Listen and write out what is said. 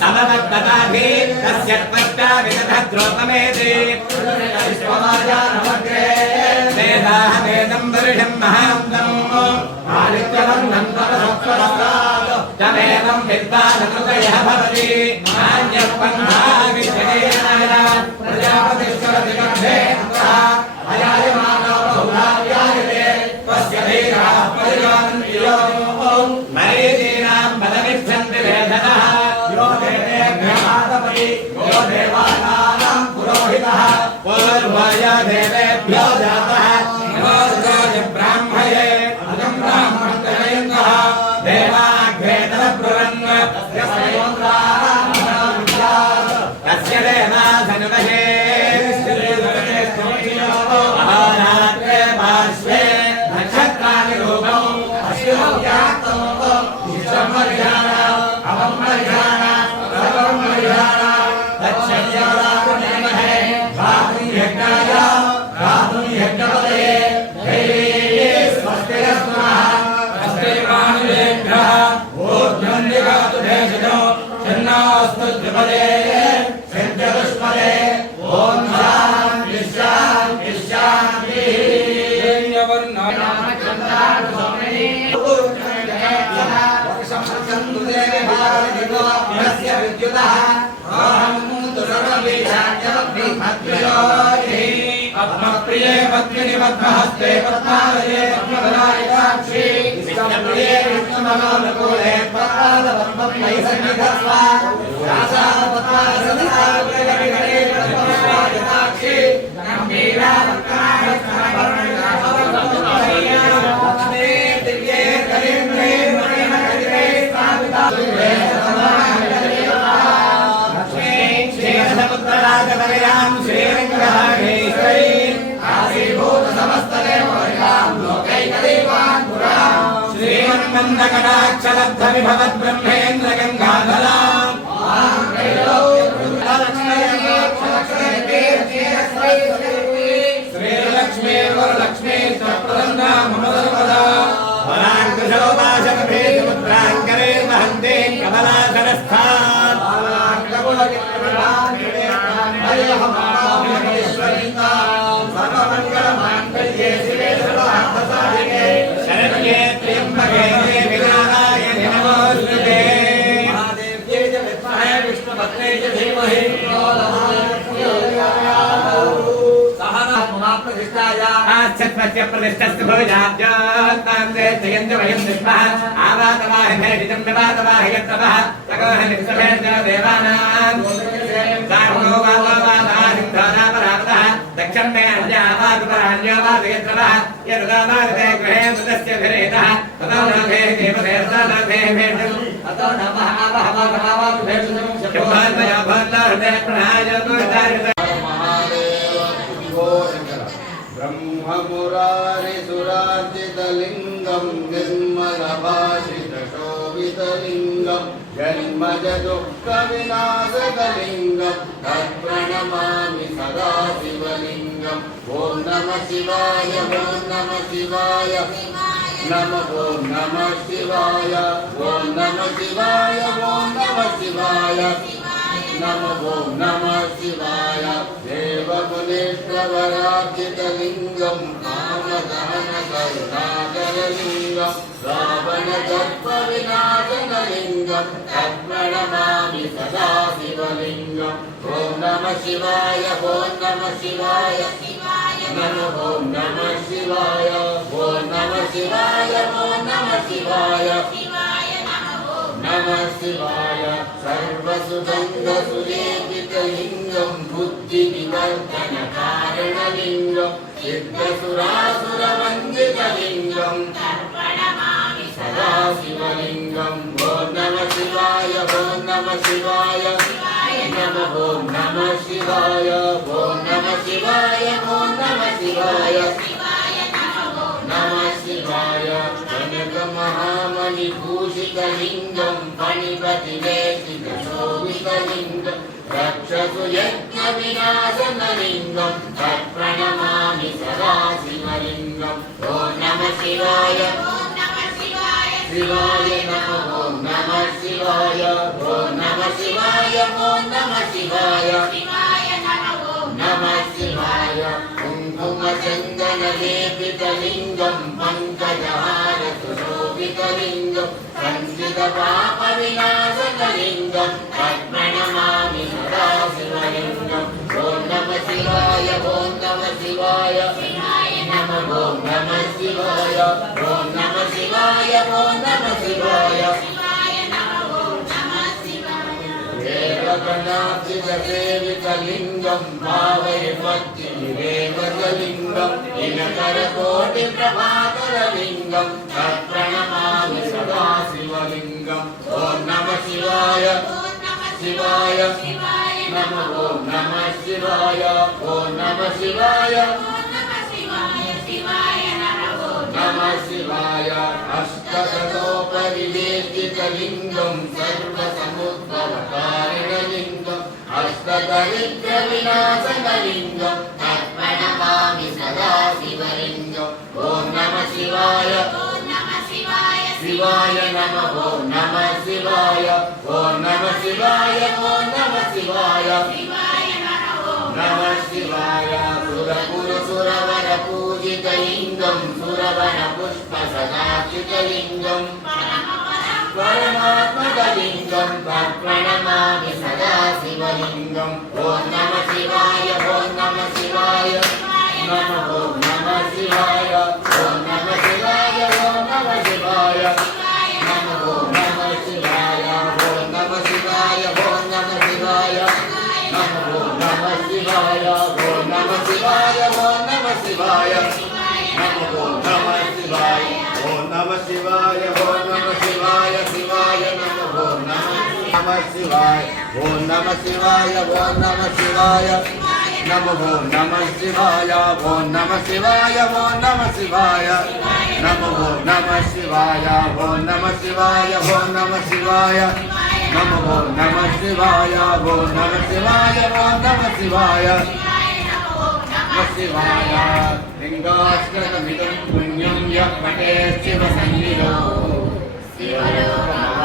समवद्दताधि तस्य त्वष्टा विदधद्रोपमेति वेदाहमेदं वरुषं महान्तम् आदित्यवर्णं तमसत्त्वरस्तात् तमेवं विद्वानमृतयः भवति नान्यः पन्था विद्यते प्रजापतिश्वरति गर्भे अयायमानो बहुलाव्यायते तस्य धीराः परिजानन्ति यो मरीचीनां पदमिच्छन्ति वेदनः यो देवेभ्यः यो देवानां पुरोहितः पूर्वाय देवेभ्यो जातः नमोऽर्गाय ब्राह्मये अजं ब्राह्मणजनयन्तः देवाग्रेतरब्रुवन् तस्य देवाधनुमहे अहोरात्रे पार्श्वे नक्षत्राणि रूपौ अश्विनोऽव्याक्तौ विश्वमर्याण अवमर्याण सर्वमर्याण तच्छर्याराकुनेमहे गातुं यज्ञाय गातुं यज्ञपदये दैवे स्वस्तिरस्मः अस्तिर्वाणुवेभ्यः ऊर्ध्वन्दिगातु देशजो छिन्नास्तु द्विपदे सिद्ध्यदुष्पदे ॐ शान्ति शान्ति शान्तिः पद्मप्रिये पद्मिनि पद्महस्ते पद्मालये पद्मधरायिकाक्षी विष्णुप्रिये विष्णुमनोनुकूले पद्मादपद्ममयि सन्निधत्वा व्यासापद्मासदसाग्रजविगणे पद्मधरायिकाक्षी गम्भीरा लक्ष्मी दिव्ये करीन्द्रे मणिमकरिते स्थापिता श्रीरसपुत्रराजतनयां श्रीरङ्गराजेश्वरी आशीर्भूत समस्तदेववर्यां लोकैकदेवान् पुरां श्रीमन्मन्दकटाक्षलब्धविभवद्ब्रह्मेन्द्रगङ्गाधरां श्रीलक्ष्मी वरलक्ष्मी प्रसन्ना मम सर्वदा वराङ्कुशोपाशकभेदमुद्राङ्करे महन्ते कमलासनस्थान् शरण्ये त्र्यम्बके देवी नारायणि नमोस्तुते महादेव्यै च विद्महे विष्णुपत्न्यै च धीमहि आच्छत्वस्य प्रतिष्ठस्तु भुजाब्जान्तान्ते जयन्ति वयं विद्मः आवातवाहिमेदितं विवातवाहियत्रवः तकोहनिस्तभेर्ज देवानां सार्वो वातावाताहिंसानापरावतः दक्षं मे अन्यावातपरान्यावातयत्रवः यदुदावादते गृहे मृतस्य भिरेतः ततो नाभे देवदेवतानाभे भेषम् अतो नमः आवहवातमावातुभेषम् शुभान्मया भान्नाहृदय प्रणाय दुर्दारित ब्रह्ममुरारिसुरार्जितलिङ्गं निर्मलभाषितशोभितलिङ्गं जन्मजदुःखविनाशकलिङ्गं तत्प्रणमामि सदा शिवलिङ्गम् ॐ नमः शिवाय ॐ नमः शिवाय नमः ॐ नमः शिवाय ॐ नमः शिवाय ॐ नमः शिवाय नमो नमः शिवाय देवमुनीश्वरार्जितलिङ्गं कामदहनकरुणाकरलिङ्गं रावणदर्पविनाशनलिङ्गं तत्प्रणमामि सदा शिवलिङ्गम् ॐ नमः शिवाय ॐ नमः शिवाय नमो ॐ नमः शिवाय ॐ नमः शिवाय ॐ नमः शिवाय नमः शिवाय सर्वसुगन्धसुलेपितलिङ्गं बुद्धिविवर्धनकारणलिङ्गं सिद्धसुरासुरवन्दितलिङ्गं सदा शिवलिङ्गं ॐ नमः शिवाय ॐ नमः शिवाय नमः ॐ नमः शिवाय ॐ नमः शिवाय ॐ नमः शिवाय नमः शिवाय कनकमहामणिभूषितलिङ्गं फणिपतिवेशितशोभितलिङ्गं रक्षतु यज्ञविनाशनलिङ्गं तत्प्रणमामि सदा शिवलिङ्गम् ॐ नमः शिवाय ॐ नमः शिवाय శివాయ నమః ఓం నమః శివాయ ఓం నమః శివాయ ఓం నమః శివాయ నమః శివాయ కుంకుమ చందన లేపిత లింగం పంకజహార సుశోభిత లింగం సంచిత పాప వినాశక లింగం పద్మనమామి సదా శివలింగం ఓం నమః శివాయ ఓం నమః శివాయ నమః ఓం నమః శివాయ ఓం నమః శివాయ ఓం నమః శివాయ దేవగణార్చిత సేవిత లింగం భావయ భక్తి వివేకలింగం దినకర కోటి ప్రభాకర లింగం తత్ప్రణమామి సదా శివలింగం ఓం నమః శివాయ శివాయ నమః ఓం నమః శివాయ ఓం నమః శివాయ నమః శివాయ అష్టదశోపరివేష్టితలింగం సర్వసముద్భవకారణలింగం అష్టదరిద్ర వినాశనలింగం తర్పణమామి సదా శివలింగం ఓం నమః శివాయ శివాయ నమః ఓం నమః శివాయ ఓం నమః శివాయ ఓం నమః శివాయ నమః శివాయ సురపుర సురవర పూజిత లింగం సురవన పుష్ప సదాచిత లింగం పరమాత్మక లింగం ప్రణమామి సదా శివలింగం ఓం నమః శివాయ ఓం నమః శివాయ నమః ఓం నమః శివాయ ఓం నమః శివాయ ఓం నమః శివాయ నమః ఓం నమః శివాయ ఓం నమః శివాయ ఓం నమః శివాయ నమః ఓం నమః శివాయ ఓం నమః శివాయ ఓం నమః శివాయ నమః ఓం నమః శివాయ ఓం నమః శివాయ ఓం నమః శివాయ శివాయ నమః ఓం నమః శివాయ ఓం నమః శివాయ ఓం నమః శివాయ నమః ఓం నమః శివాయ ఓం నమః శివాయ ఓం నమః శివాయ నమః ఓం నమః శివాయ ఓం నమః శివాయ ఓం నమః శివాయ నమః ఓం నమః శివాయ ఓం నమః శివాయ ఓం నమః శివాయ నమః శివాయ లింగాష్టకమిదం పుణ్యం యః పఠేత్ శివ సన్నిధౌ శివలోకమా